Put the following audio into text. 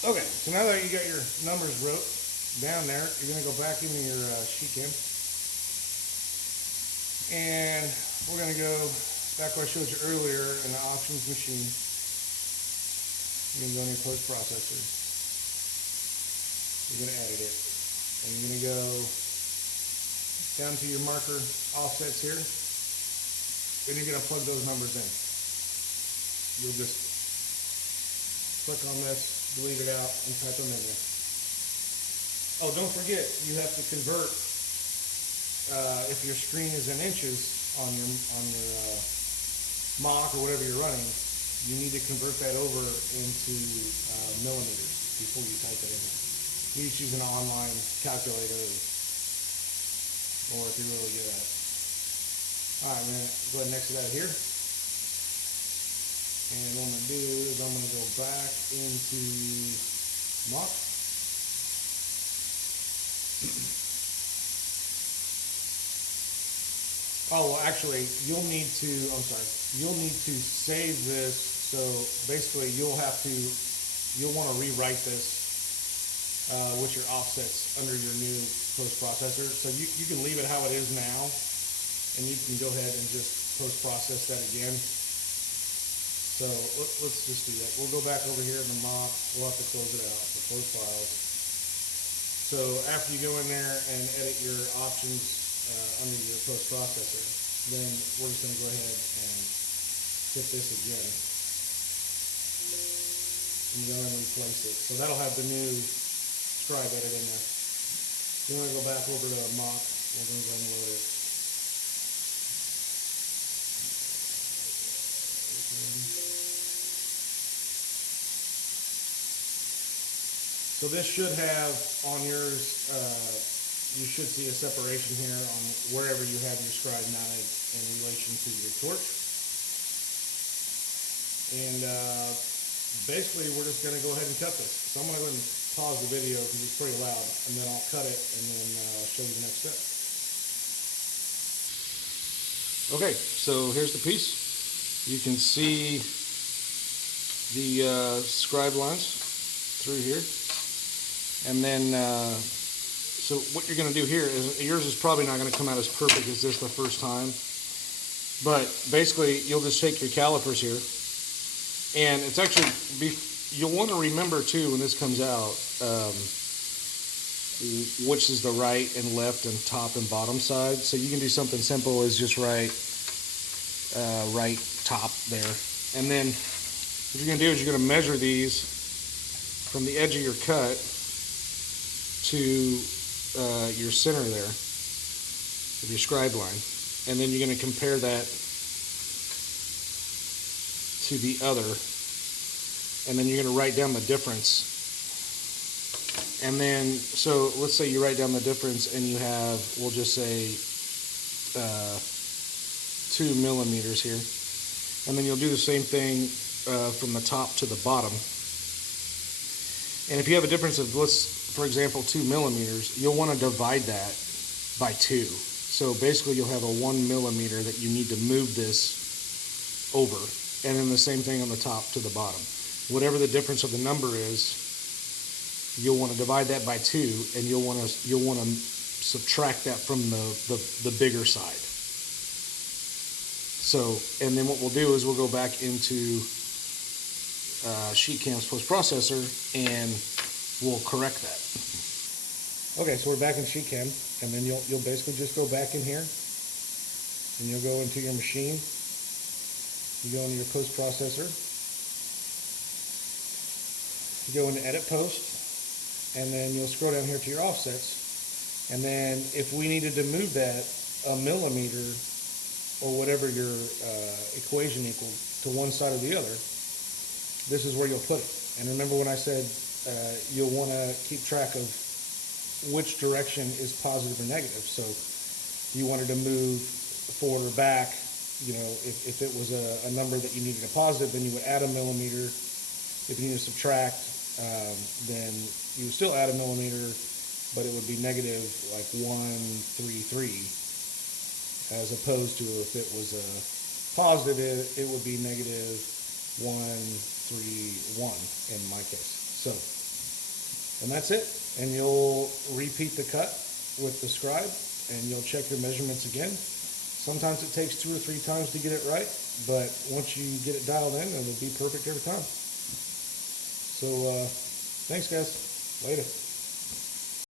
Okay, so now that you got your numbers wrote down there, you're going to go back into your sheetcam, and we're going to go back where I showed you earlier in the options machine. You're going to go in your post processor. You're going to edit it, and you're going to go down to your marker offsets here, and you're going to plug those numbers in. You'll just click on this, delete it out, and type them in there. Oh, don't forget, you have to convert, if your screen is in inches on your mock or whatever you're running, you need to convert that over into millimeters before you type it in there. You need to use an online calculator, or if you're really good at it. All right, I'm going to go ahead and exit out of here. And what I'm going to do is I'm going to go back into mock. Oh, well, actually, you'll need to save this. So basically, you'll want to rewrite this with your offsets under your new post processor. So you can leave it how it is now, and you can go ahead and just post process that again. So let's just do that. We'll go back over here in the mock. We'll have to close it out, the post files. So after you go in there and edit your options under your post processor, then we're just going to go ahead and hit this again. And go and replace it. So that'll have the new scribe edit in there. Then we're going to go back over to mock. We're going to go and load it. So this should have on yours, you should see a separation here on wherever you have your scribe mounted in relation to your torch. And basically we're just going to go ahead and cut this. So I'm going to go ahead and pause the video because it's pretty loud, and then I'll cut it and then show you the next step. Okay, so here's the piece. You can see the scribe lines through here. And then, so what you're going to do here is, yours is probably not going to come out as perfect as this the first time. But basically, you'll just take your calipers here. And it's actually, you'll want to remember too when this comes out, which is the right and left and top and bottom side. So you can do something simple as just right top there. And then what you're going to do is you're going to measure these from the edge of your cut to your center there of your scribe line, and then you're going to compare that to the other, and then you're going to write down the difference. And then, so let's say you write down the difference and you have, we'll just say 2 millimeters here, and then you'll do the same thing from the top to the bottom. And if you have a difference of, for example, 2 millimeters, you'll want to divide that by 2. So basically you'll have a 1 millimeter that you need to move this over. And then the same thing on the top to the bottom. Whatever the difference of the number is, you'll want to divide that by 2, and you'll want to subtract that from the bigger side. So, and then what we'll do is we'll go back into sheetcam's post processor and we'll correct that. Okay, so we're back in sheetcam, and then you'll basically just go back in here and you'll go into your machine. You go into your post processor. You go into edit post, and then you'll scroll down here to your offsets. And then if we needed to move that a millimeter or whatever your equation equaled to one side or the other, this is where you'll put it. And remember when I said you'll want to keep track of which direction is positive or negative. So you wanted to move forward or back, you know, if it was a number that you needed a positive, then you would add a millimeter. If you need to subtract, then you would still add a millimeter, but it would be negative like 133, as opposed to if it was a positive, it would be negative 131 in my case. So And that's it. And you'll repeat the cut with the scribe, and you'll check your measurements again. Sometimes it takes 2 or 3 times to get it right, but once you get it dialed in, it'll be perfect every time. So thanks guys. Later.